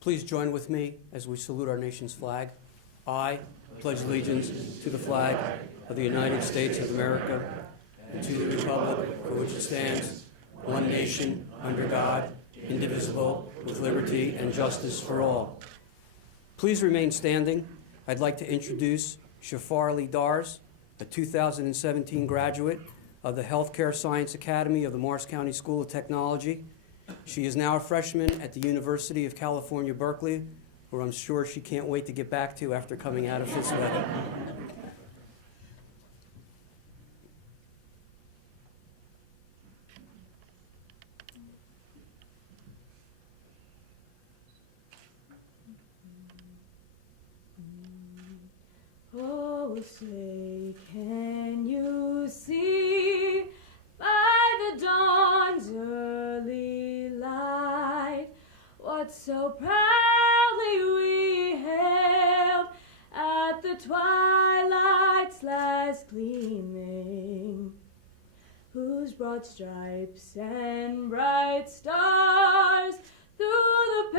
Please join with me as we salute our nation's flag. I pledge allegiance to the flag of the United States of America and to the republic for which it stands, one nation, under God, indivisible, with liberty and justice for all. Please remain standing. I'd like to introduce Shafarli Dars, a 2017 graduate of the Healthcare Science Academy of the Morris County School of Technology. She is now a freshman at the University of California, Berkeley, where I'm sure she can't wait to get back to after coming out of Fitzweather. Oh, say, can you see by the dawn's early light what so proudly we hailed at the twilight's last gleaming, whose broad stripes and bright stars through the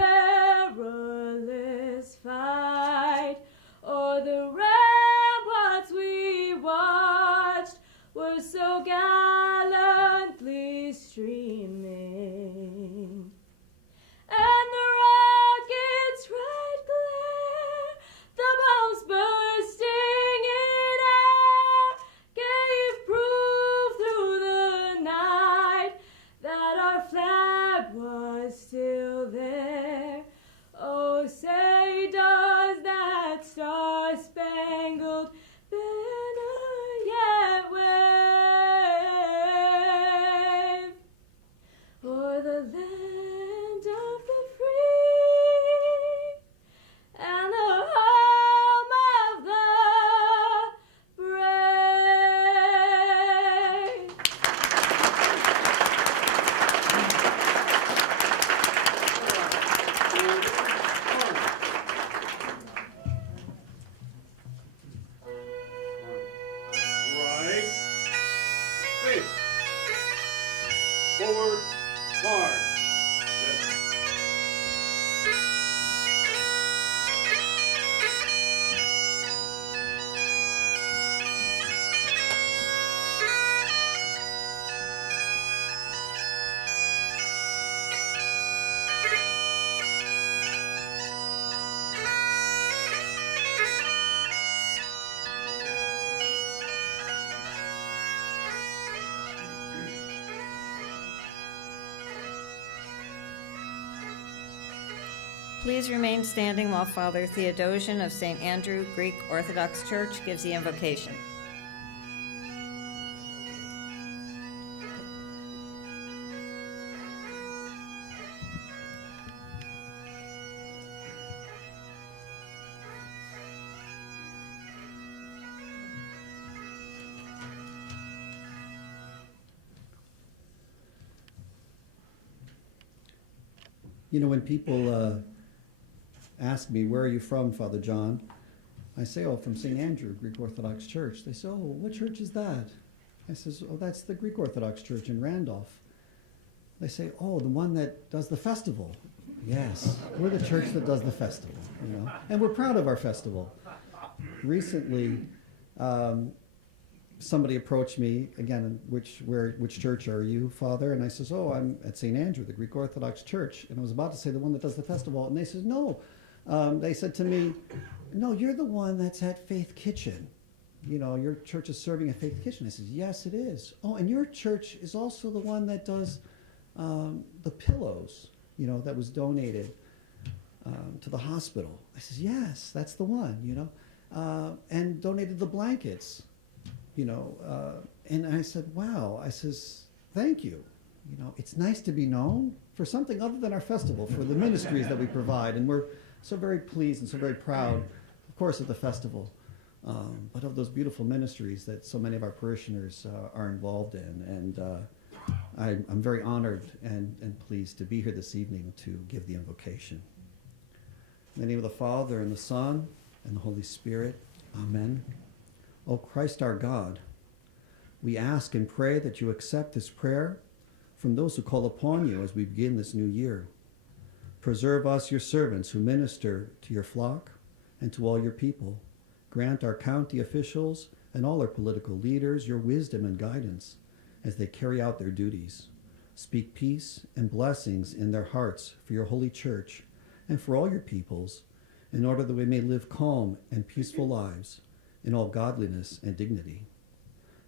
perilous fight o'er the ramparts we watched were so gallantly streaming. And the rocket's red glare, the bombs bursting in air, gave proof through the night that our flag was still there. Oh, say does that star-spangled banner yet wave o'er the land of the free and the home of the brave? Right. Face. Forward. March. Please remain standing while Father Theodosian of St. Andrew Greek Orthodox Church gives the invocation. You know, when people ask me, where are you from, Father John? I say, oh, from St. Andrew, Greek Orthodox Church. They say, oh, what church is that? I says, oh, that's the Greek Orthodox Church in Randolph. They say, oh, the one that does the festival. Yes, we're the church that does the festival, you know, and we're proud of our festival. Recently, somebody approached me, again, which church are you, Father? And I says, oh, I'm at St. Andrew, the Greek Orthodox Church. And I was about to say the one that does the festival. And they said, no. They said to me, no, you're the one that's at Faith Kitchen. You know, your church is serving at Faith Kitchen. I said, yes, it is. Oh, and your church is also the one that does the pillows, you know, that was donated to the hospital. I says, yes, that's the one, you know, and donated the blankets. You know, and I said, wow, I says, thank you. You know, it's nice to be known for something other than our festival, for the ministries that we provide. And we're so very pleased and so very proud, of course, of the festival, but of those beautiful ministries that so many of our parishioners are involved in. And I'm very honored and pleased to be here this evening to give the invocation. In the name of the Father, and the Son, and the Holy Spirit. Amen. O Christ our God, we ask and pray that you accept this prayer from those who call upon you as we begin this new year. Preserve us, your servants, who minister to your flock and to all your people. Grant our county officials and all our political leaders your wisdom and guidance as they carry out their duties. Speak peace and blessings in their hearts for your holy church and for all your peoples, in order that we may live calm and peaceful lives in all godliness and dignity.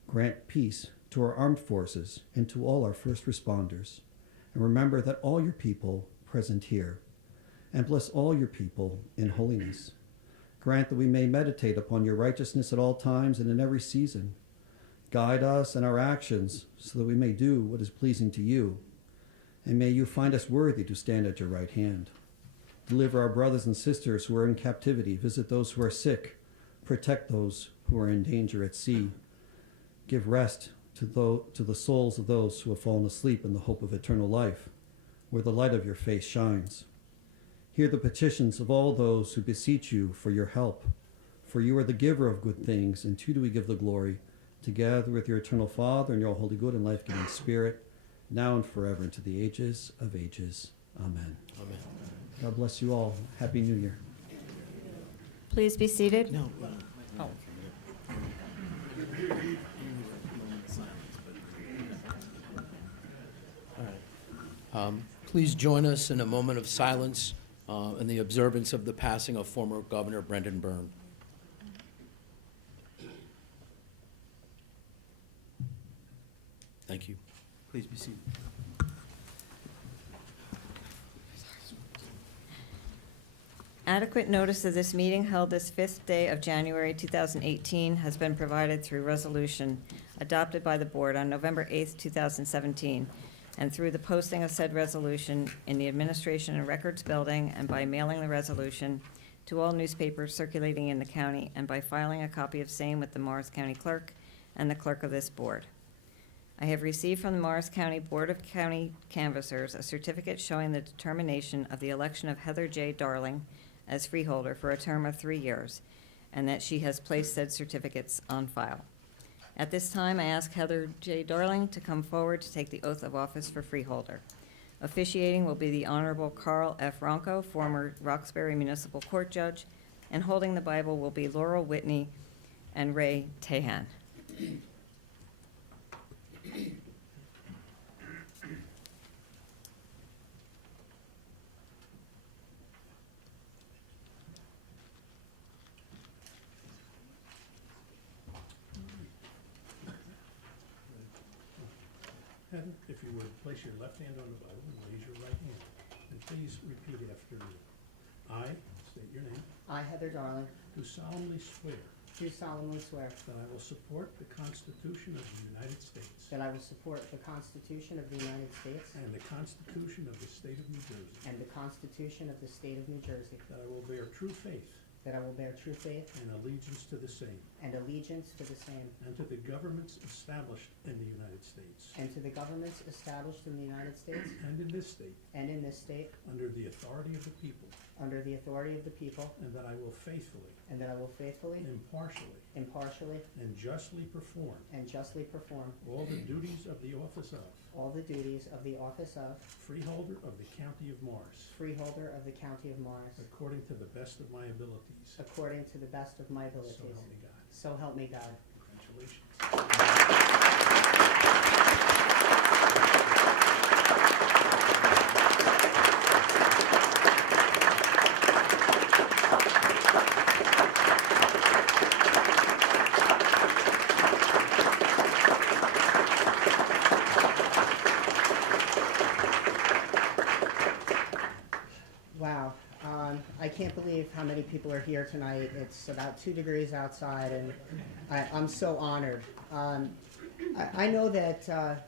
Grant peace to our armed forces and to all our first responders. And remember that all your people present here, and bless all your people in holiness. Grant that we may meditate upon your righteousness at all times and in every season. Guide us in our actions so that we may do what is pleasing to you. And may you find us worthy to stand at your right hand. Deliver our brothers and sisters who are in captivity. Visit those who are sick. Protect those who are in danger at sea. Give rest to the souls of those who have fallen asleep in the hope of eternal life, where the light of your face shines. Hear the petitions of all those who beseech you for your help, for you are the giver of good things, and to you do we give the glory, together with your eternal Father and your holy good and life-giving Spirit, now and forever, into the ages of ages. Amen. Amen. God bless you all. Happy New Year. Please be seated. No. Oh. All right. Please join us in a moment of silence in the observance of the passing of former Governor Brendan Byrne. Thank you. Please be seated. Adequate notice of this meeting held this 5th day of January 2018 has been provided through resolution adopted by the board on November 8th, 2017, and through the posting of said resolution in the Administration and Records Building, and by mailing the resolution to all newspapers circulating in the county, and by filing a copy of same with the Morris County Clerk and the clerk of this board. I have received from the Morris County Board of County Canvassers a certificate showing the determination of the election of Heather J. Darling as freeholder for a term of 3 years, and that she has placed said certificates on file. At this time, I ask Heather J. Darling to come forward to take the oath of office for freeholder. Officiating will be the Honorable Carl F. Ronco, former Roxbury Municipal Court Judge, and holding the Bible will be Laurel Whitney and Ray Tahan. Heather, if you would, place your left hand on the Bible and raise your right hand. And please repeat after me. I, state your name, I, Heather Darling, do solemnly swear do solemnly swear that I will support the Constitution of the United States that I will support the Constitution of the United States and the Constitution of the State of New Jersey, and the Constitution of the State of New Jersey, that I will bear true faith that I will bear true faith and allegiance to the same, and allegiance to the same, and to the governments established in the United States and to the governments established in the United States and in this state, and in this state, under the authority of the people, under the authority of the people, and that I will faithfully, impartially, and justly perform all the duties of the office of Freeholder of the County of Morris, Freeholder of the County of Morris, according to the best of my abilities. according to the best of my abilities. So help me God. So help me God. Congratulations. Wow, I can't believe how many people are here tonight. It's about 2 degrees outside, and I'm so honored. I know that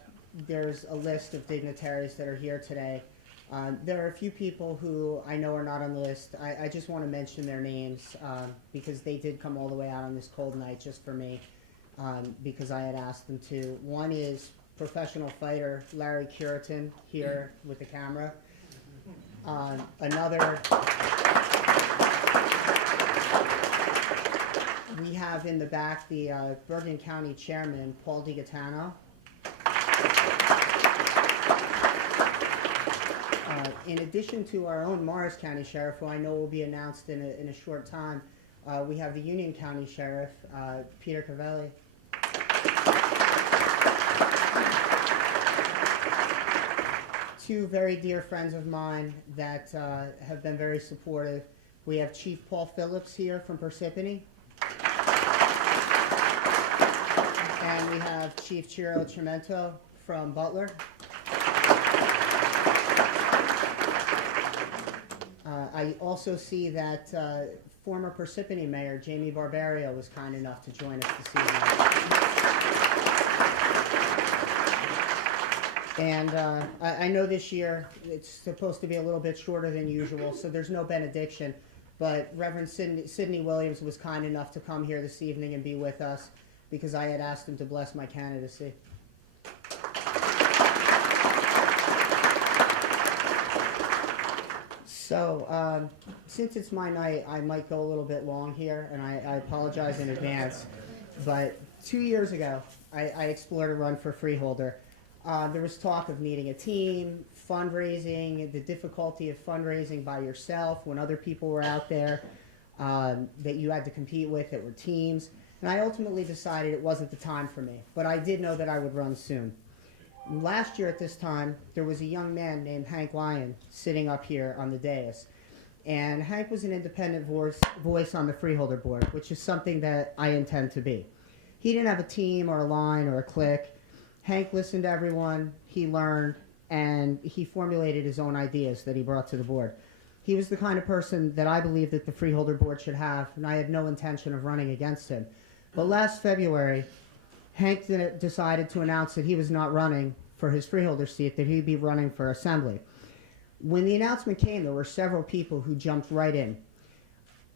there's a list of dignitaries that are here today. There are a few people who I know are not on the list. I just want to mention their names because they did come all the way out on this cold night just for me, because I had asked them to. One is professional fighter Larry Curitan, here with the camera. Another, we have in the back the Bergen County Chairman, Paul DiGaetano. in addition to our own Morris County Sheriff, who I know will be announced in a short time, we have the Union County Sheriff, Peter Covelli. Two very dear friends of mine that have been very supportive. We have Chief Paul Phillips here from Parsippany. And we have Chief Chiro Chimento from Butler. I also see that former Parsippany Mayor Jamie Barbario was kind enough to join us this evening. And I know this year it's supposed to be a little bit shorter than usual, so there's no benediction. But Reverend Sidney Williams was kind enough to come here this evening and be with us because I had asked him to bless my candidacy. So, since it's my night, I might go a little bit long here, and I apologize in advance. But 2 years ago, I explored a run for Freeholder. There was talk of needing a team, fundraising, the difficulty of fundraising by yourself when other people were out there that you had to compete with that were teams. And I ultimately decided it wasn't the time for me, but I did know that I would run soon. Last year at this time, there was a young man named Hank Lyon sitting up here on the dais. And Hank was an independent voice on the Freeholder board, which is something that I intend to be. He didn't have a team or a line or a clique. Hank listened to everyone, he learned, and he formulated his own ideas that he brought to the board. He was the kind of person that I believe that the Freeholder board should have, and I had no intention of running against him. But last February, Hank decided to announce that he was not running for his Freeholder seat, that he'd be running for Assembly. When the announcement came, there were several people who jumped right in.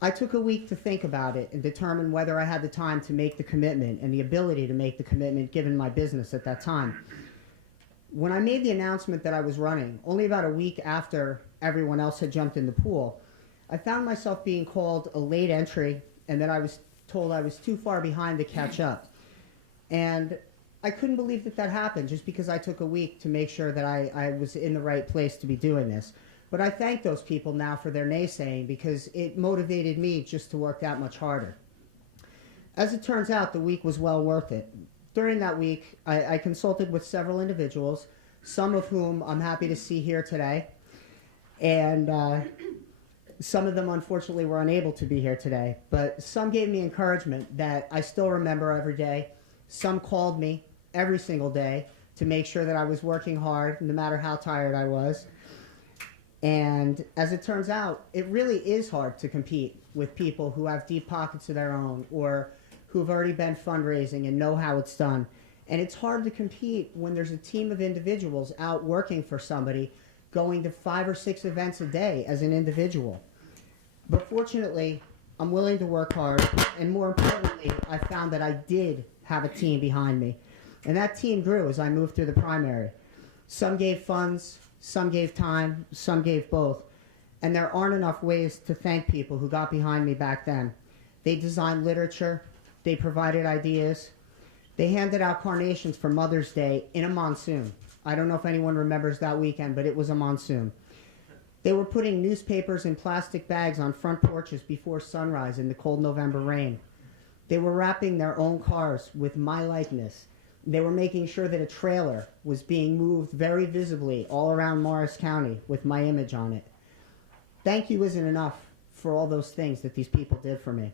I took a week to think about it and determine whether I had the time to make the commitment and the ability to make the commitment given my business at that time. When I made the announcement that I was running, only about a week after everyone else had jumped in the pool, I found myself being called a late entry and that I was told I was too far behind to catch up. And I couldn't believe that that happened just because I took a week to make sure that I was in the right place to be doing this. But I thank those people now for their naysaying because it motivated me just to work that much harder. As it turns out, the week was well worth it. During that week, I consulted with several individuals, some of whom I'm happy to see here today. And some of them, unfortunately, were unable to be here today. But some gave me encouragement that I still remember every day. Some called me every single day to make sure that I was working hard, no matter how tired I was. And as it turns out, it really is hard to compete with people who have deep pockets of their own or who've already been fundraising and know how it's done. And it's hard to compete when there's a team of individuals out working for somebody, going to 5 or 6 events a day as an individual. But fortunately, I'm willing to work hard, and more importantly, I found that I did have a team behind me. And that team grew as I moved through the primary. Some gave funds, some gave time, some gave both. And there aren't enough ways to thank people who got behind me back then. They designed literature, they provided ideas, they handed out carnations for Mother's Day in a monsoon. I don't know if anyone remembers that weekend, but it was a monsoon. They were putting newspapers in plastic bags on front porches before sunrise in the cold November rain. They were wrapping their own cars with my likeness. They were making sure that a trailer was being moved very visibly all around Morris County with my image on it. Thank you isn't enough for all those things that these people did for me.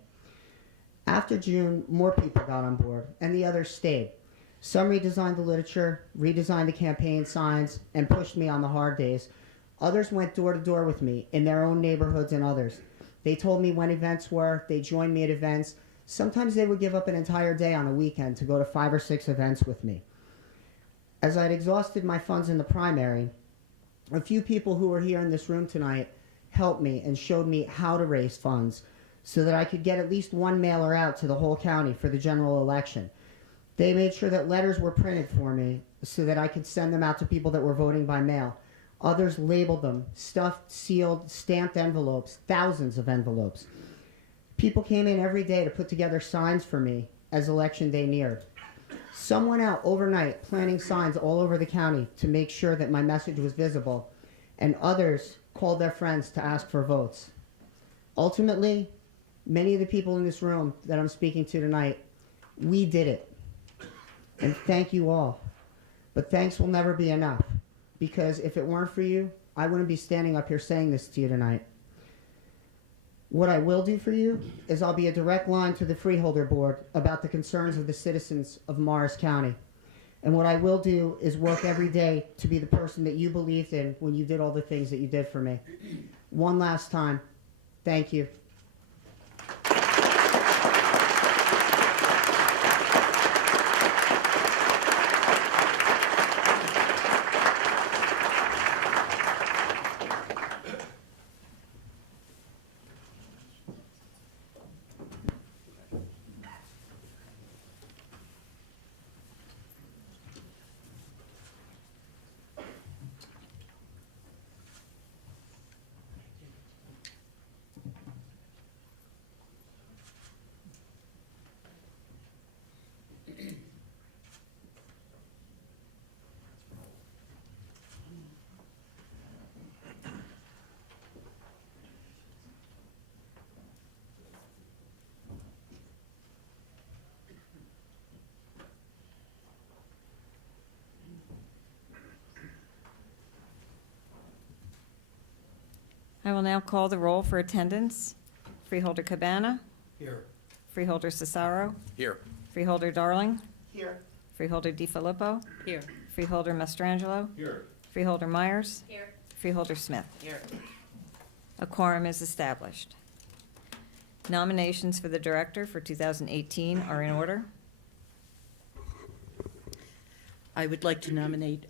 After June, more people got on board, and the others stayed. Some redesigned the literature, redesigned the campaign signs, and pushed me on the hard days. Others went door to door with me in their own neighborhoods and others. They told me when events were, they joined me at events. Sometimes they would give up an entire day on a weekend to go to 5 or 6 events with me. As I'd exhausted my funds in the primary, a few people who were here in this room tonight helped me and showed me how to raise funds so that I could get at least one mailer out to the whole county for the general election. They made sure that letters were printed for me so that I could send them out to people that were voting by mail. Others labeled them, stuffed, sealed, stamped envelopes, thousands of envelopes. People came in every day to put together signs for me as election day neared. Some went out overnight planting signs all over the county to make sure that my message was visible. and others called their friends to ask for votes. Ultimately, many of the people in this room that I'm speaking to tonight, we did it. And thank you all. But thanks will never be enough, because if it weren't for you, I wouldn't be standing up here saying this to you tonight. What I will do for you is I'll be a direct line to the Freeholder Board about the concerns of the citizens of Morris County. And what I will do is work every day to be the person that you believed in when you did all the things that you did for me. One last time, thank you. I will now call the roll for attendance. Freeholder Cabana, Here. Freeholder Cesaro, Here. Freeholder Darling, Here. Freeholder DiFilippo, Here. Freeholder Mastrangelo, Here. Freeholder Myers, Here. Freeholder Smith. Here. A quorum is established. Nominations for the director for 2018 are in order. I would like to nominate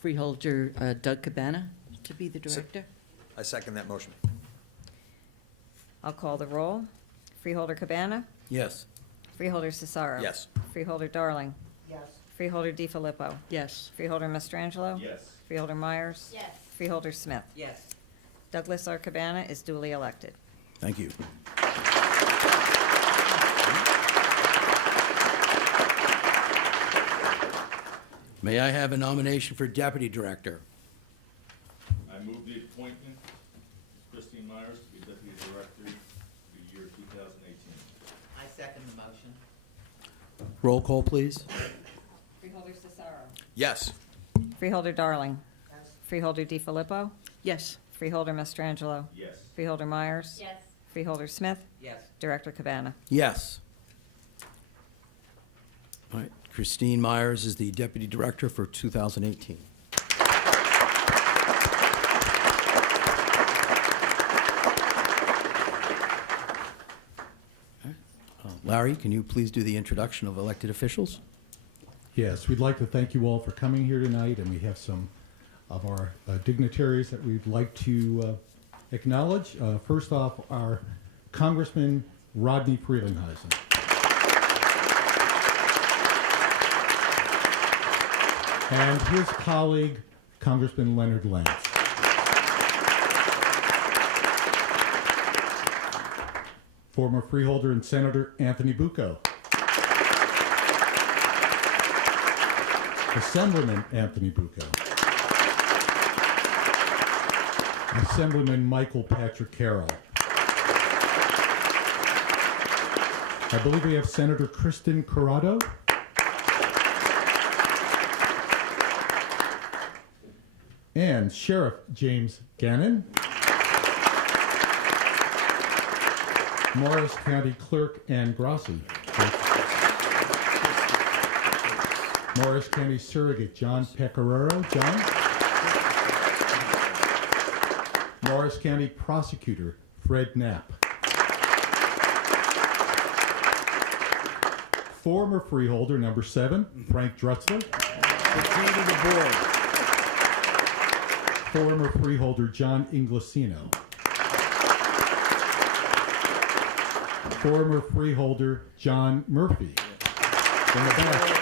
Freeholder Doug Cabana to be the director. I second that motion. I'll call the roll. Freeholder Cabana, Yes. Freeholder Cesaro. Yes. Freeholder Darling, Yes. Freeholder DiFilippo, Yes. Freeholder Mastrangelo. Yes. Freeholder Myers. Yes. Freeholder Smith. Yes. Douglas R. Cabana is duly elected. Thank you. May I have a nomination for deputy director? I move the appointment of Christine Myers to be Deputy Director for the year 2018. I second the motion. Roll call, please. Freeholder Cesaro. Yes. Freeholder Darling. Freeholder DiFilippo. Yes. Freeholder Mastrangelo. Yes. Freeholder Myers. Yes. Freeholder Smith. Yes. Director Cabana. Yes. All right, Christine Myers is the deputy director for 2018. Larry, can you please do the introduction of elected officials? Yes, we'd like to thank you all for coming here tonight, and we have some of our dignitaries that we'd like to acknowledge. First off, our Congressman Rodney Frelinghuysen. And his colleague, Congressman Leonard Lance. Former Freeholder and Senator Anthony Bucco. Assemblyman Anthony Bucco. Assemblyman Michael Patrick Carroll. I believe we have Senator Kristen Corrado. And Sheriff James Gannon. Morris County Clerk Ann Grossi. Morris County Surrogate John Pecoraro. John. Morris County Prosecutor Fred Knapp. Former Freeholder number 7, Frank Drutzler. Former Freeholder John Inglesino. Former Freeholder John Murphy. In the back.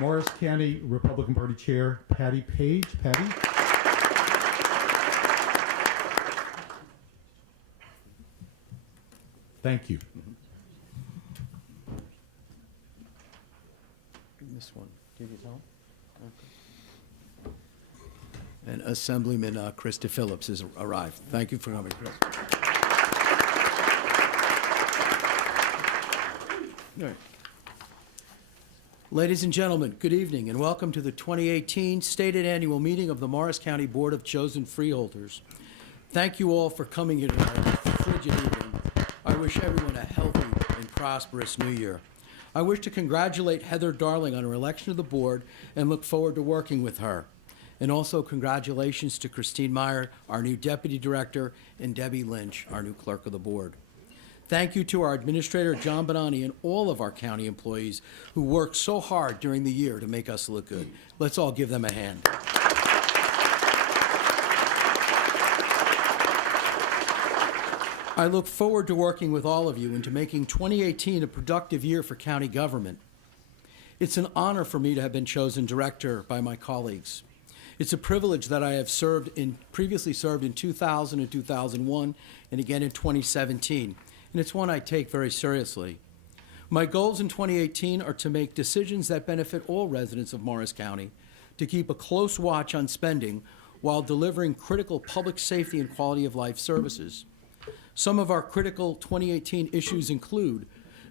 Morris County Republican Party Chair Patty Page. Patty. Thank you. This one, did you tell? Okay. and Assemblyman Krista Phillips has arrived. Thank you for coming, Chris. All right. Ladies and gentlemen, good evening and welcome to the 2018 stated annual meeting of the Morris County Board of Chosen Freeholders. Thank you all for coming here tonight on this frigid evening. I wish everyone a healthy and prosperous new year. I wish to congratulate Heather Darling on her election to the board and look forward to working with her. And also congratulations to Christine Myers, our new Deputy Director, and Debbie Lynch, our new Clerk of the Board. Thank you to our Administrator, John Bonani, and all of our county employees who worked so hard during the year to make us look good. Let's all give them a hand. I look forward to working with all of you and to making 2018 a productive year for county government. It's an honor for me to have been chosen director by my colleagues. It's a privilege that I have previously served in 2000 and 2001, and again in 2017, and it's one I take very seriously. My goals in 2018 are to make decisions that benefit all residents of Morris County, to keep a close watch on spending while delivering critical public safety and quality of life services. Some of our critical 2018 issues include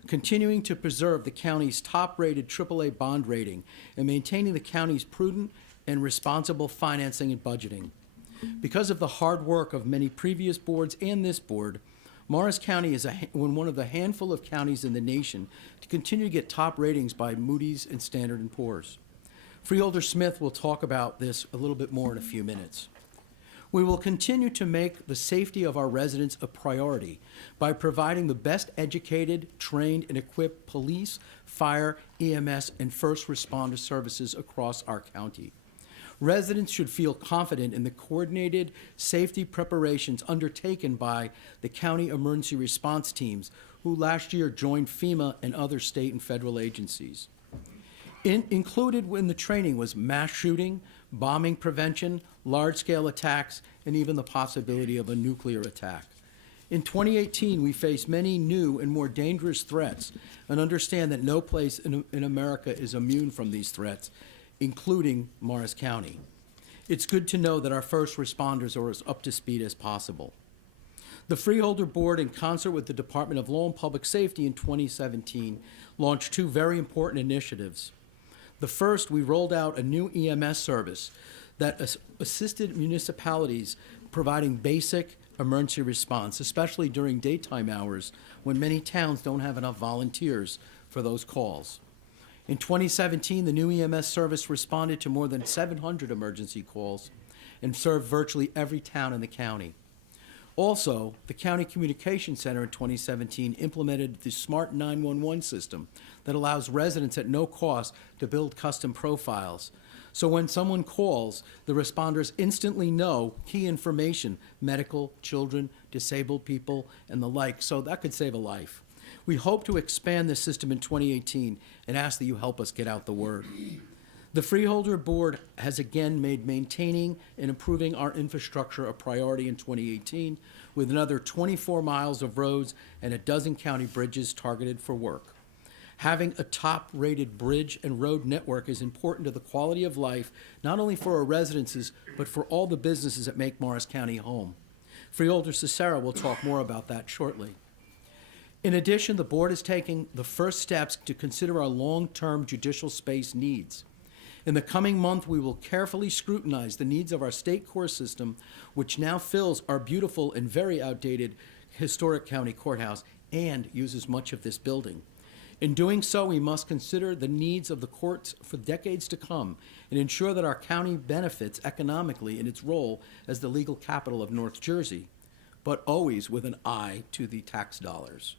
continuing to preserve the county's top-rated AAA bond rating and maintaining the county's prudent and responsible financing and budgeting. Because of the hard work of many previous boards and this board, Morris County is one of the handful of counties in the nation to continue to get top ratings by Moody's and Standard & Poor's. Freeholder Smith will talk about this a little bit more in a few minutes. We will continue to make the safety of our residents a priority by providing the best educated, trained, and equipped police, fire, EMS, and first responder services across our county. Residents should feel confident in the coordinated safety preparations undertaken by the county emergency response teams, who last year joined FEMA and other state and federal agencies. Included in the training was mass shooting, bombing prevention, large-scale attacks, and even the possibility of a nuclear attack. In 2018, we face many new and more dangerous threats and understand that no place in America is immune from these threats, including Morris County. It's good to know that our first responders are as up to speed as possible. The Freeholder Board, in concert with the Department of Law and Public Safety in 2017, launched two very important initiatives. The first, we rolled out a new EMS service that assisted municipalities providing basic emergency response, especially during daytime hours when many towns don't have enough volunteers for those calls. In 2017, the new EMS service responded to more than 700 emergency calls and served virtually every town in the county. Also, the County Communication Center in 2017 implemented the Smart 911 system that allows residents at no cost to build custom profiles. So when someone calls, the responders instantly know key information, medical, children, disabled people, and the like, so that could save a life. We hope to expand this system in 2018 and ask that you help us get out the word. The Freeholder Board has again made maintaining and improving our infrastructure a priority in 2018, with another 24 miles of roads and a dozen county bridges targeted for work. Having a top-rated bridge and road network is important to the quality of life, not only for our residences, but for all the businesses that make Morris County home. Freeholder Cicero will talk more about that shortly. In addition, the board is taking the first steps to consider our long-term judicial space needs. In the coming month, we will carefully scrutinize the needs of our state court system, which now fills our beautiful and very outdated historic county courthouse and uses much of this building. In doing so, we must consider the needs of the courts for decades to come and ensure that our county benefits economically in its role as the legal capital of North Jersey, but always with an eye to the tax dollars.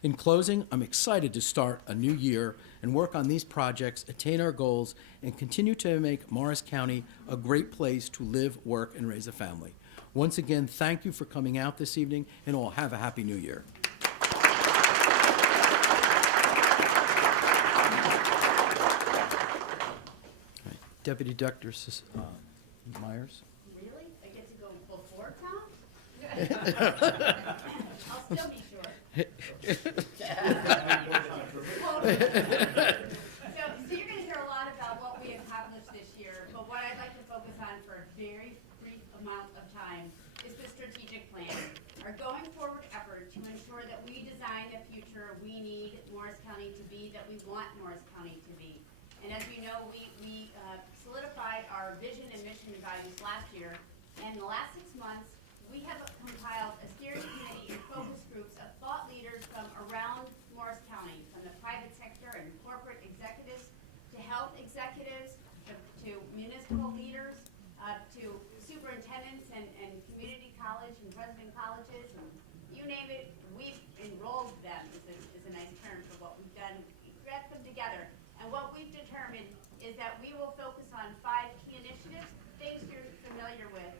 In closing, I'm excited to start a new year and work on these projects, attain our goals, and continue to make Morris County a great place to live, work, and raise a family. Once again, thank you for coming out this evening, and all have a happy new year. Deputy Director Myers. Really? I get to go before Tom? I'll still be short. So you're going to hear a lot about what we accomplished this year, but what I'd like to focus on for a very last year. And in the last 6 months, we have compiled a steering committee and focus groups of thought leaders from around Morris County, from the private sector and corporate executives to health executives, to municipal leaders, to superintendents and community college and president colleges, and you name it, we've enrolled them, is a nice term for what we've done. We got them together. And what we've determined is that we will focus on 5 key initiatives, things you're familiar with: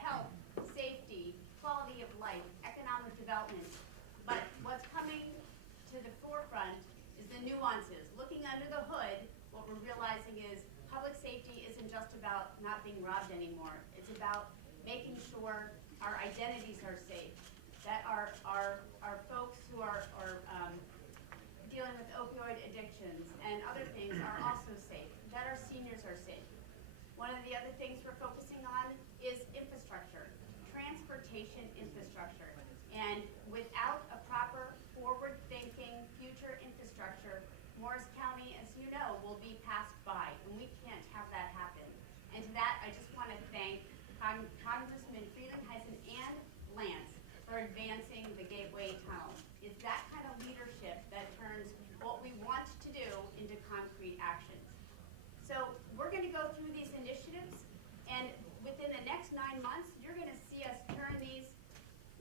health, safety, quality of life, economic development. But what's coming to the forefront is the nuances. Looking under the hood, what we're realizing is public safety isn't just about not being robbed anymore. It's about making sure our identities are safe, that our folks who are dealing with opioid addictions and other things are also safe, that our seniors are safe. One of the other things we're focusing on is infrastructure, transportation infrastructure. And without a proper forward-thinking future infrastructure, Morris County, as you know, will be passed by, and we can't have that happen. And to that, I just want to thank Congressman Freeholder and Lance for advancing the Gateway Tunnel. It's that kind of leadership that turns what we want to do into concrete actions. So we're going to go through these initiatives, and within the next 9 months, you're going to see us turn these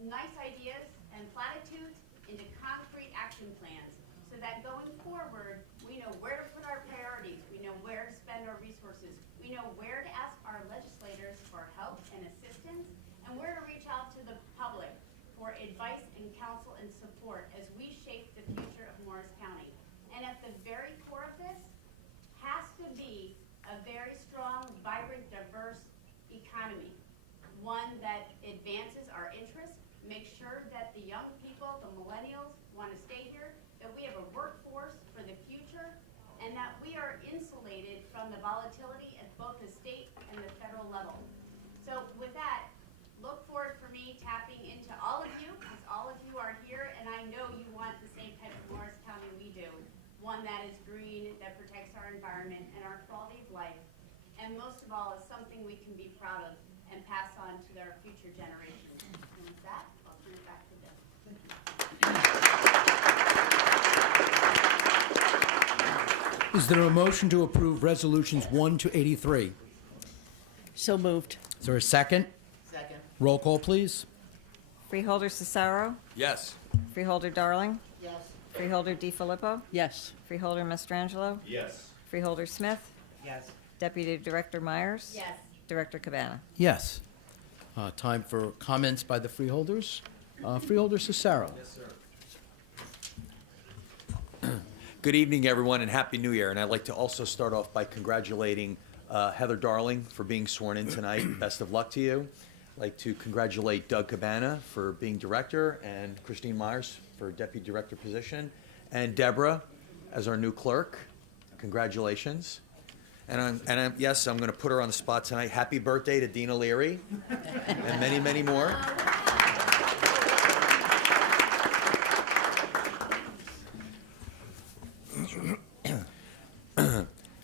nice ideas and platitudes into concrete action plans, so that going forward, we know where to put our priorities, we know where to spend our resources, we know where to ask our legislators for help and assistance, and where to reach out to the public for advice and counsel and support as we shape the future of Morris County. And at the very core of this has to be a very strong, vibrant, diverse economy, one that advances our interests, makes sure that the young people, the millennials, want to stay here, that we have a workforce for the future, and that we are insulated from the volatility at both the state and the federal level. So with that, look forward for me tapping into all of you, because all of you are here, and I know you want the same type of Morris County we do, one that is green, that protects our environment and our quality of life, and most of all is something we can be proud of and pass on to our future generations. And with that, I'll turn it back to Bill. Is there a motion to approve resolutions 1 to 83? So moved. Is there a second? Second. Roll call, please. Freeholder Cesaro, Yes. Freeholder Darling, Yes. Freeholder DiFilippo, Yes. Freeholder Mastrangelo, Yes. Freeholder Smith, Yes. Deputy Director Myers, Yes. Director Cabana. Yes. Time for comments by the freeholders. Freeholder Cesaro. Yes, sir. Good evening, everyone, and Happy New Year. And I'd like to also start off by congratulating Heather Darling for being sworn in tonight. Best of luck to you. I'd like to congratulate Doug Cabana for being director, and Christine Myers for deputy director position, and Deborah as our new clerk. Congratulations. And yes, I'm going to put her on the spot tonight. Happy birthday to Dina Leary and many, many more.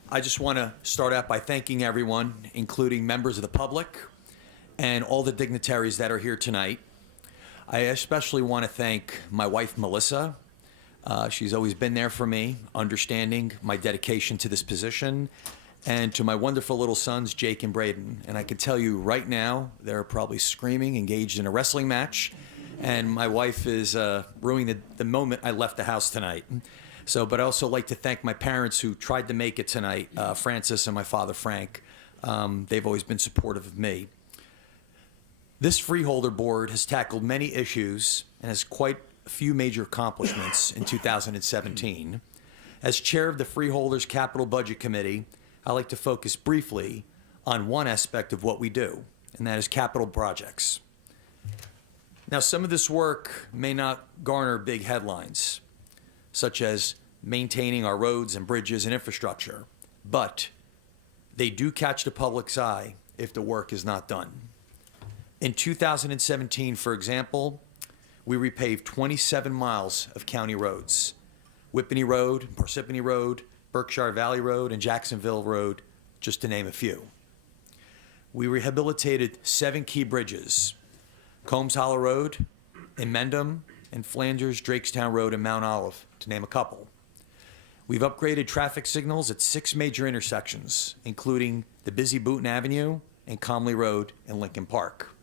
I just want to start out by thanking everyone, including members of the public and all the dignitaries that are here tonight. I especially want to thank my wife, Melissa. She's always been there for me, understanding my dedication to this position, and to my wonderful little sons, Jake and Braden. And I can tell you right now, they're probably screaming, engaged in a wrestling match, and my wife is ruining the moment I left the house tonight. So, but I also like to thank my parents who tried to make it tonight, Francis and my father, Frank. They've always been supportive of me. This Freeholder Board has tackled many issues and has quite a few major accomplishments in 2017. As chair of the Freeholders Capital Budget Committee, I'd like to focus briefly on one aspect of what we do, and that is capital projects. Now, some of this work may not garner big headlines, such as maintaining our roads and bridges and infrastructure, but they do catch the public's eye if the work is not done. In 2017, for example, we repaved 27 miles of county roads: Whippany Road, Parsippany Road, Berkshire Valley Road, and Jacksonville Road, just to name a few. We rehabilitated 7 key bridges: Combs Hollow Road, Emendum, and Flanders Drakestown Road in Mount Olive, to name a couple. We've upgraded traffic signals at 6 major intersections, including the busy Booton Avenue and Comley Road in Lincoln Park.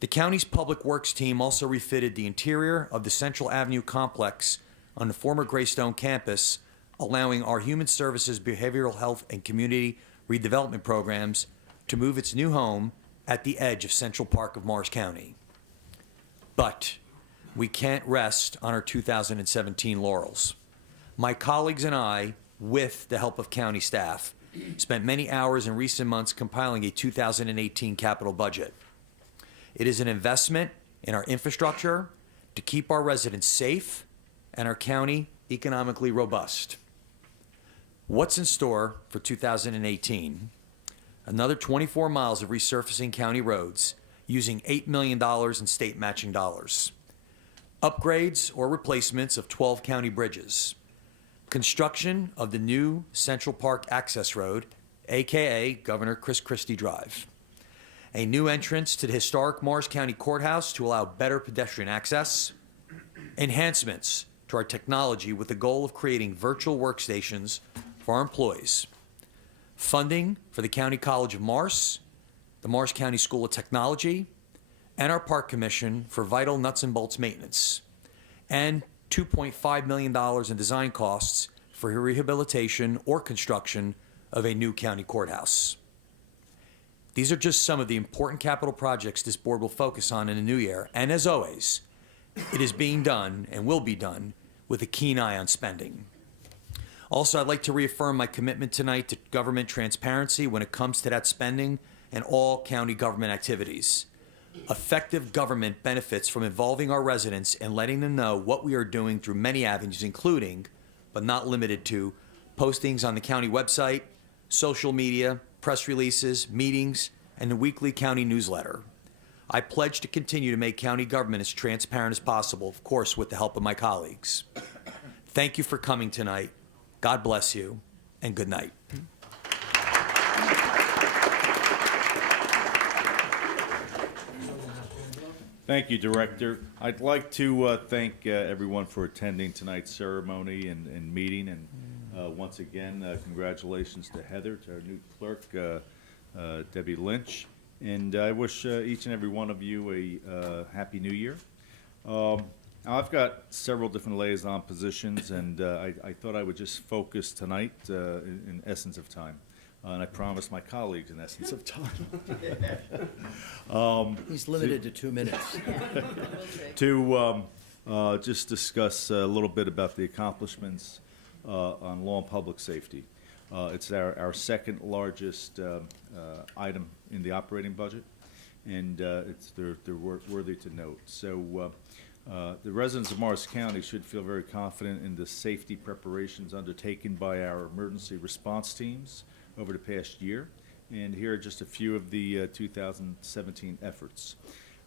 The county's public works team also refitted the interior of the Central Avenue complex on the former Greystone campus, allowing our Human Services, Behavioral Health, and Community Redevelopment programs to move its new home at the edge of Central Park of Morris County. But we can't rest on our 2017 laurels. My colleagues and I, with the help of county staff, spent many hours in recent months compiling a 2018 capital budget. It is an investment in our infrastructure to keep our residents safe and our county economically robust. What's in store for 2018? Another 24 miles of resurfacing county roads using $8 million in state matching dollars. Upgrades or replacements of 12 county bridges. Construction of the new Central Park Access Road, AKA Governor Chris Christie Drive. A new entrance to the historic Morris County Courthouse to allow better pedestrian access. Enhancements to our technology with the goal of creating virtual workstations for our employees. Funding for the County College of Morris, the Morris County School of Technology, and our Park Commission for vital nuts and bolts maintenance. And $2.5 million in design costs for rehabilitation or construction of a new county courthouse. These are just some of the important capital projects this board will focus on in the new year, and as always, it is being done and will be done with a keen eye on spending. Also, I'd like to reaffirm my commitment tonight to government transparency when it comes to that spending and all county government activities. Effective government benefits from involving our residents and letting them know what we are doing through many avenues, including, but not limited to, postings on the county website, social media, press releases, meetings, and the weekly county newsletter. I pledge to continue to make county government as transparent as possible, of course, with the help of my colleagues. Thank you for coming tonight. God bless you, and good night. Thank you, Director. I'd like to thank everyone for attending tonight's ceremony and meeting. And once again, congratulations to Heather, to our new clerk, Debbie Lynch. And I wish each and every one of you a Happy New Year. I've got several different liaison positions, and I thought I would just focus tonight in essence of time. And I promised my colleagues in essence of time. He's limited to 2 minutes. To just discuss a little bit about the accomplishments on law and public safety. It's our second largest item in the operating budget, and they're worthy to note. So the residents of Morris County should feel very confident in the safety preparations undertaken by our emergency response teams over the past year. And here are just a few of the 2017 efforts.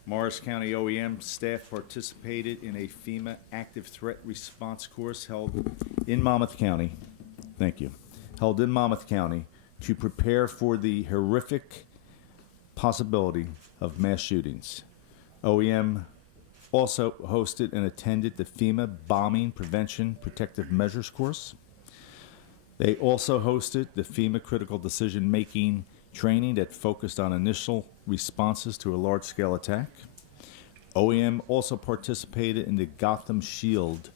Morris County OEM staff participated in a FEMA active threat response course held in Monmouth County. Thank you. Held in Monmouth County to prepare for the horrific possibility of mass shootings. OEM also hosted and attended the FEMA Bombing Prevention Protective Measures course. They also hosted the FEMA Critical Decision Making training that focused on initial responses to a large-scale attack. OEM also participated in the Gotham Shield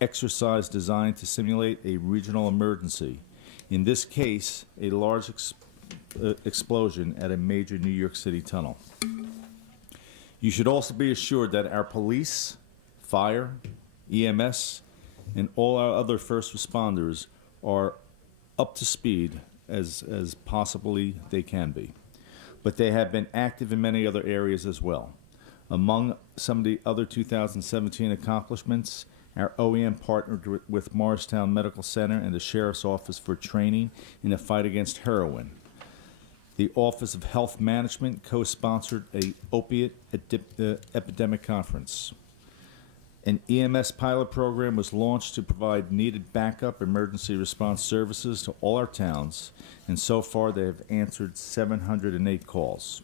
exercise designed to simulate a regional emergency. In this case, a large explosion at a major New York City tunnel. You should also be assured that our police, fire, EMS, and all our other first responders are up to speed as possibly they can be. But they have been active in many other areas as well. Among some of the other 2017 accomplishments, our OEM partnered with Morristown Medical Center and the Sheriff's Office for training in the fight against heroin. The Office of Health Management co-sponsored a opiate epidemic conference. An EMS pilot program was launched to provide needed backup emergency response services to all our towns, and so far they have answered 708 calls.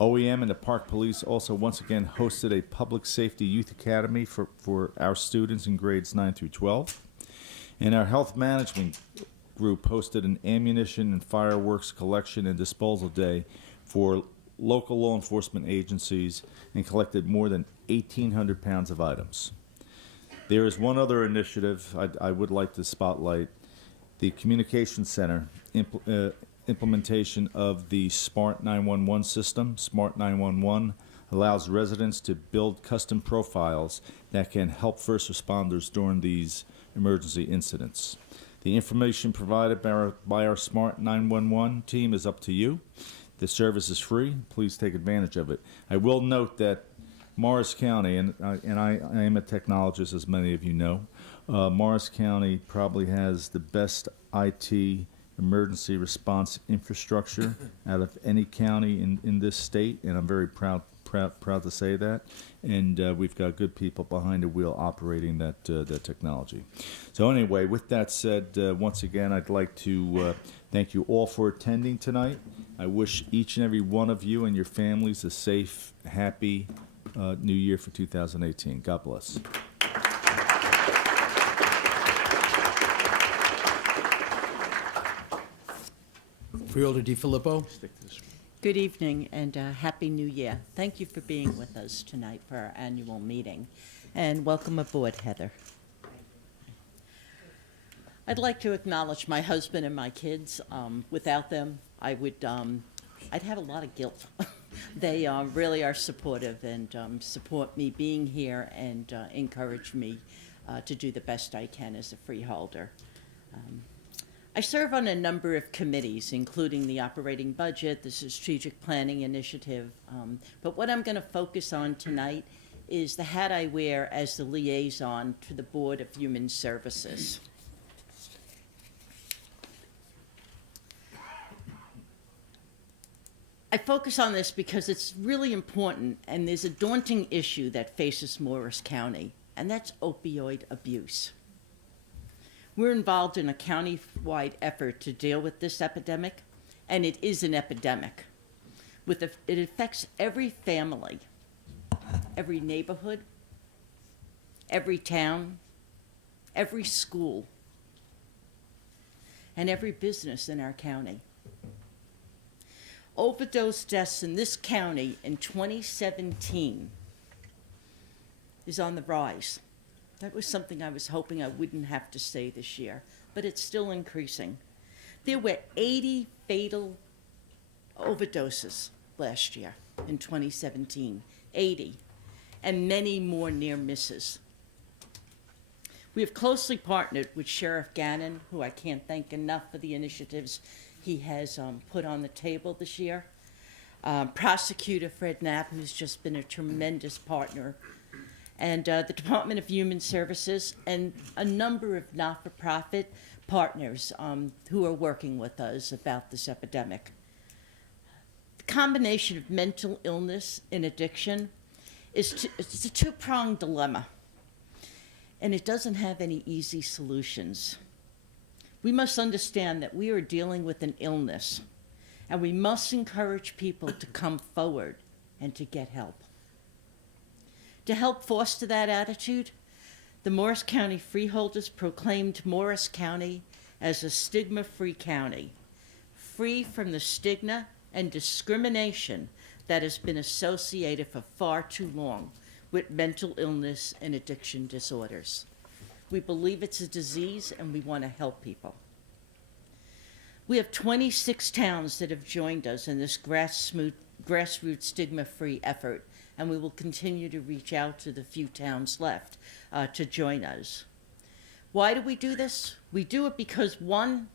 OEM and the Park Police also once again hosted a Public Safety Youth Academy for our students in grades 9 through 12. And our Health Management Group hosted an ammunition and fireworks collection and disposal day for local law enforcement agencies and collected more than 1,800 pounds of items. There is one other initiative I would like to spotlight: the Communication Center implementation of the Smart 911 system. Smart 911 allows residents to build custom profiles that can help first responders during these emergency incidents. The information provided by our Smart 911 team is up to you. The service is free. Please take advantage of it. I will note that Morris County, and I am a technologist, as many of you know, Morris County probably has the best IT emergency response infrastructure out of any county in this state, and I'm very proud to say that. And we've got good people behind the wheel operating that technology. So anyway, with that said, once again, I'd like to thank you all for attending tonight. I wish each and every one of you and your families a safe, happy New Year for 2018. God bless. Freeholder DiFilippo. Good evening and Happy New Year. Thank you for being with us tonight for our annual meeting. And welcome aboard, Heather. I'd like to acknowledge my husband and my kids. Without them, I'd have a lot of guilt. They really are supportive and support me being here and encourage me to do the best I can as a freeholder. I serve on a number of committees, including the operating budget, the strategic planning initiative, but what I'm going to focus on tonight is the hat I wear as the liaison to the Board of Human Services. I focus on this because it's really important, and there's a daunting issue that faces Morris County, and that's opioid abuse. We're involved in a county-wide effort to deal with this epidemic, and it is an epidemic. It affects every family, every neighborhood, every town, every school, and every business in our county. Overdose deaths in this county in 2017 is on the rise. That was something I was hoping I wouldn't have to say this year, but it's still increasing. There were 80 fatal overdoses last year in 2017, 80, and many more near misses. We have closely partnered with Sheriff Gannon, who I can't thank enough for the initiatives he has put on the table this year. Prosecutor Fred Knapp, who's just been a tremendous partner, and the Department of Human Services, and a number of not-for-profit partners who are working with us about this epidemic. The combination of mental illness and addiction it's a two-pronged dilemma, and it doesn't have any easy solutions. We must understand that we are dealing with an illness, and we must encourage people to come forward and to get help. To help foster that attitude, the Morris County Freeholders proclaimed Morris County as a stigma-free county, free from the stigma and discrimination that has been associated for far too long with mental illness and addiction disorders. We believe it's a disease, and we want to help people. We have 26 towns that have joined us in this grassroots stigma-free effort, and we will continue to reach out to the few towns left to join us. Why do we do this? We do it because one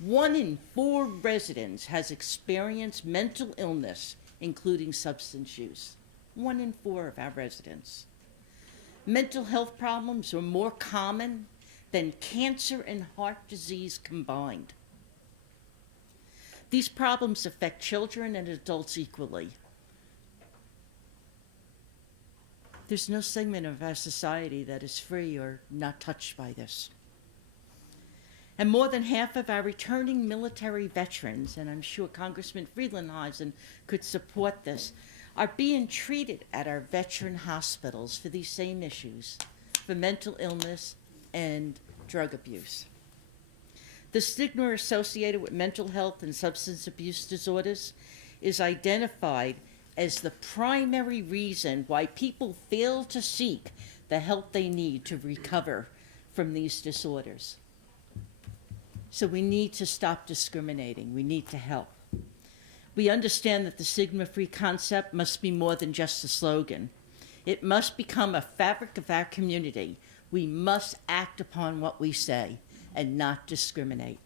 in 4 residents has experienced mental illness, including substance use. 1 in 4 of our residents. Mental health problems are more common than cancer and heart disease combined. These problems affect children and adults equally. There's no segment of our society that is free or not touched by this. And more than half of our returning military veterans, and I'm sure Congressman Friedlandheisen could support this, are being treated at our veteran hospitals for these same issues, for mental illness and drug abuse. The stigma associated with mental health and substance abuse disorders is identified as the primary reason why people fail to seek the help they need to recover from these disorders. So we need to stop discriminating. We need to help. We understand that the stigma-free concept must be more than just a slogan. It must become a fabric of our community. We must act upon what we say and not discriminate.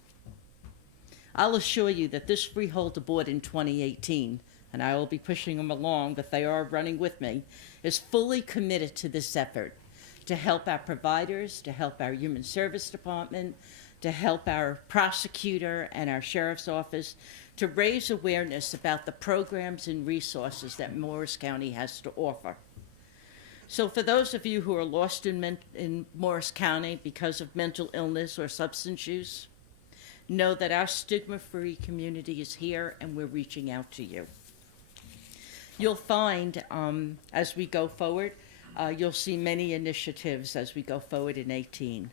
I'll assure you that this Freeholder Board in 2018, and I will be pushing them along, but they are running with me, is fully committed to this effort to help our providers, to help our Human Service Department, to help our prosecutor and our sheriff's office to raise awareness about the programs and resources that Morris County has to offer. So for those of you who are lost in Morris County because of mental illness or substance use, know that our stigma-free community is here and we're reaching out to you. You'll find as we go forward, you'll see many initiatives as we go forward in 18.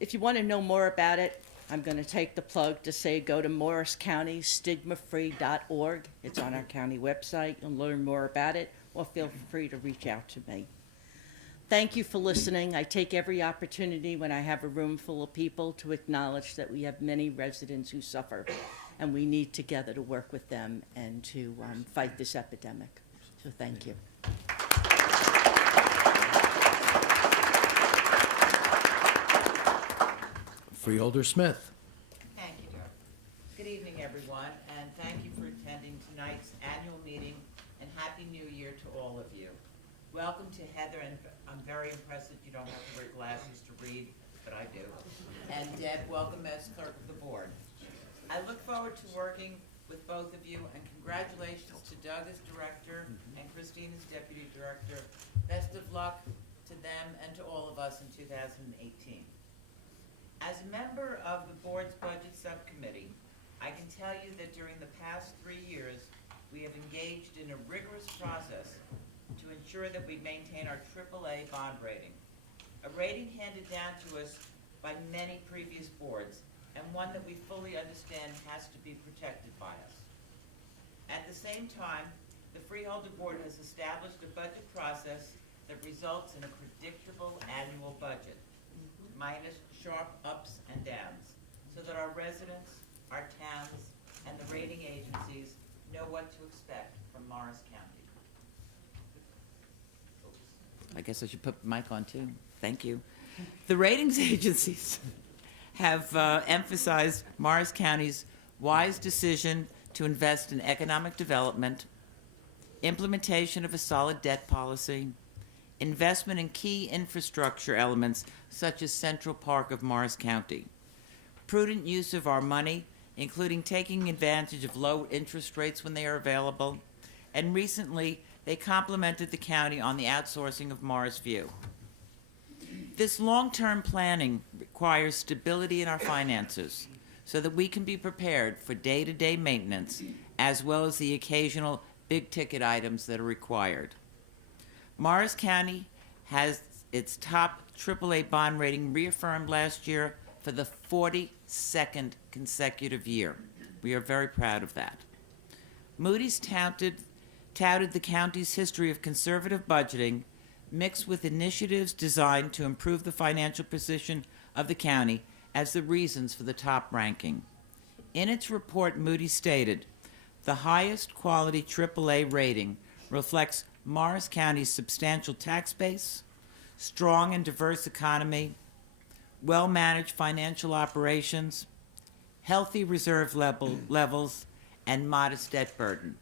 If you want to know more about it, I'm going to take the plug to say go to morriscountystigmafree.org. It's on our county website. You'll learn more about it, or feel free to reach out to me. Thank you for listening. I take every opportunity when I have a room full of people to acknowledge that we have many residents who suffer, and we need together to work with them and to fight this epidemic. So thank you. Freeholder Smith. Thank you, Doug. Good evening, everyone, and thank you for attending tonight's annual meeting, and Happy New Year to all of you. Welcome to Heather, and I'm very impressed that you don't have to wear glasses to read, but I do. And Deb, welcome as clerk of the board. I look forward to working with both of you, and congratulations to Doug as director and Christine as deputy director. Best of luck to them and to all of us in 2018. As a member of the board's budget subcommittee, I can tell you that during the past 3 years, we have engaged in a rigorous process to ensure that we maintain our AAA bond rating, a rating handed down to us by many previous boards, and one that we fully understand has to be protected by us. At the same time, the Freeholder Board has established a budget process that results in a predictable annual budget, minus sharp ups and downs, so that our residents, our towns, and the rating agencies know what to expect from Morris County. I guess I should put the mic on too. Thank you. The ratings agencies have emphasized Morris County's wise decision to invest in economic development, implementation of a solid debt policy, investment in key infrastructure elements such as Central Park of Morris County, prudent use of our money, including taking advantage of low interest rates when they are available, and recently they complimented the county on the outsourcing of Morris View. This long-term planning requires stability in our finances so that we can be prepared for day-to-day maintenance as well as the occasional big-ticket items that are required. Morris County has its top AAA bond rating reaffirmed last year for the 42nd consecutive year. We are very proud of that. Moody's touted the county's history of conservative budgeting mixed with initiatives designed to improve the financial position of the county as the reasons for the top ranking. In its report, Moody's stated, the highest quality AAA rating reflects Morris County's substantial tax base, strong and diverse economy, well-managed financial operations, healthy reserve levels, and modest debt burden.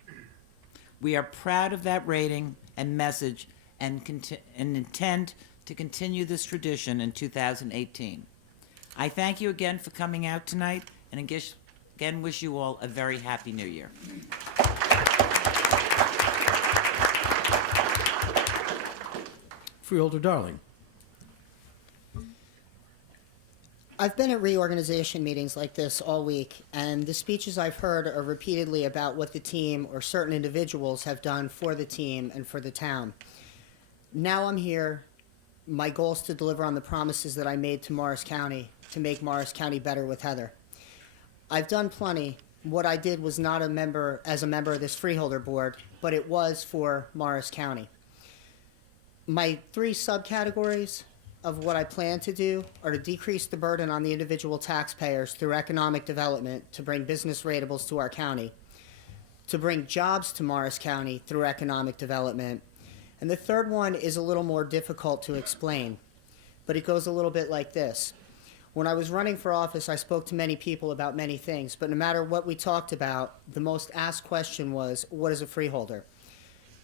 We are proud of that rating and message and intend to continue this tradition in 2018. I thank you again for coming out tonight and again wish you all a very happy New Year. Freeholder Darling. I've been at reorganization meetings like this all week, and the speeches I've heard are repeatedly about what the team or certain individuals have done for the team and for the town. Now I'm here. My goal is to deliver on the promises that I made to Morris County to make Morris County better with Heather. I've done plenty. What I did was not as a member of this Freeholder board, but it was for Morris County. My 3 subcategories of what I plan to do are to decrease the burden on the individual taxpayers through economic development to bring business ratables to our county, to bring jobs to Morris County through economic development, and the third one is a little more difficult to explain, but it goes a little bit like this. When I was running for office, I spoke to many people about many things, but no matter what we talked about, the most asked question was, what is a freeholder?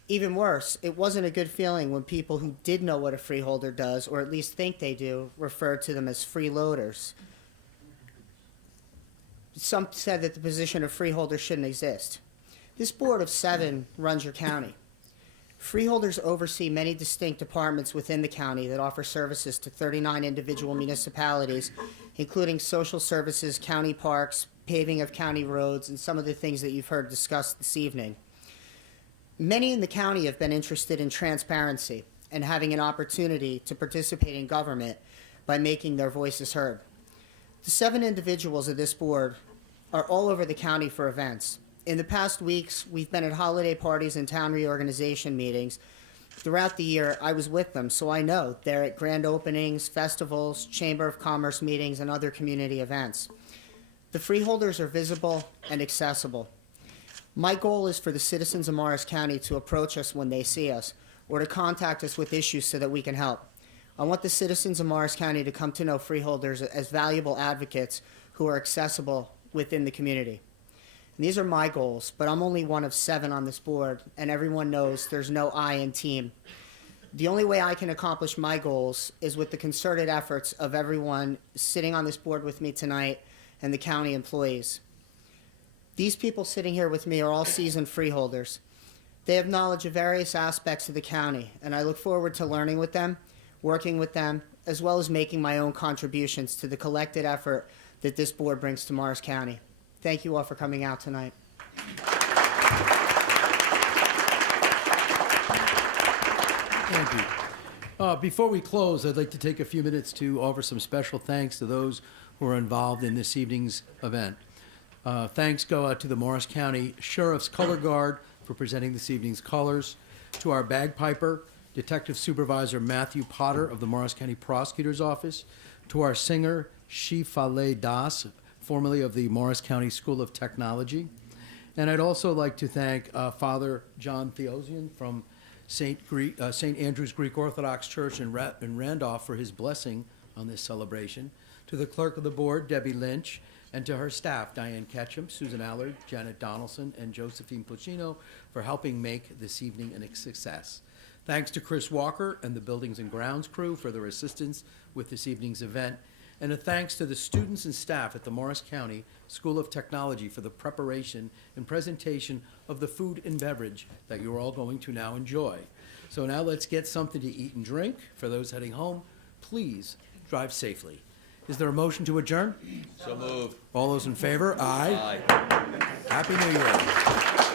Even worse, it wasn't a good feeling when people who did know what a freeholder does, or at least think they do, referred to them as freeloaders. Some said that the position of freeholder shouldn't exist. This board of 7 runs your county. Freeholders oversee many distinct departments within the county that offer services to 39 individual municipalities, including social services, county parks, paving of county roads, and some of the things that you've heard discussed this evening. Many in the county have been interested in transparency and having an opportunity to participate in government by making their voices heard. The 7 individuals of this board are all over the county for events. In the past weeks, we've been at holiday parties and town reorganization meetings. Throughout the year, I was with them, so I know they're at grand openings, festivals, Chamber of Commerce meetings, and other community events. The freeholders are visible and accessible. My goal is for the citizens of Morris County to approach us when they see us, or to contact us with issues so that we can help. I want the citizens of Morris County to come to know freeholders as valuable advocates who are accessible within the community. And these are my goals, but I'm only one of 7 on this board, and everyone knows there's no I in team. The only way I can accomplish my goals is with the concerted efforts of everyone sitting on this board with me tonight and the county employees. These people sitting here with me are all seasoned freeholders. They have knowledge of various aspects of the county, and I look forward to learning with them, working with them, as well as making my own contributions to the collected effort that this board brings to Morris County. Thank you all for coming out tonight. Thank you. Before we close, I'd like to take a few minutes to offer some special thanks to those who are involved in this evening's event. Thanks go out to the Morris County Sheriff's Color Guard for presenting this evening's colors, to our bagpiper, Detective Supervisor Matthew Potter of the Morris County Prosecutor's Office, to our singer Shifale Das, formerly of the Morris County School of Technology. And I'd also like to thank Father John Theosian from St. Andrew's Greek Orthodox Church in Randolph for his blessing on this celebration, to the clerk of the board, Debbie Lynch, and to her staff, Diane Ketchum, Susan Allard, Janet Donaldson, and Josephine Puccino, for helping make this evening a success. Thanks to Chris Walker and the Buildings and Grounds crew for their assistance with this evening's event, and a thanks to the students and staff at the Morris County School of Technology for the preparation and presentation of the food and beverage that you're all going to now enjoy. So now let's get something to eat and drink. For those heading home, please drive safely. Is there a motion to adjourn? So moved. All those in favor? Aye. Happy New Year.